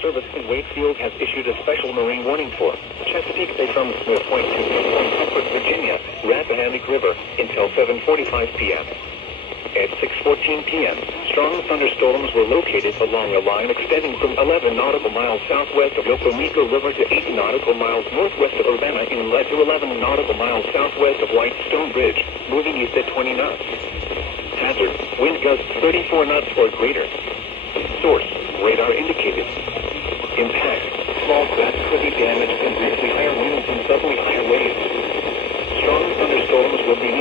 Service in Wakefield has issued a special marine warning for Chesapeake Bay from North Point to Point Comfort, Virginia, Rappahannock River until 7:45 p.m. At 6:14 p.m., strong thunderstorms were located along a line extending from 11 nautical miles southwest of Yokomico River to 8 nautical miles northwest of Urbana Inlet to 11 nautical miles southwest of Whitestone Bridge, moving east at 20 knots. Hazard, wind gusts 34 knots or greater. Source, radar indicated. Impact, small cracks could be damaged and briefly higher winds and suddenly higher waves. Strong thunderstorms will be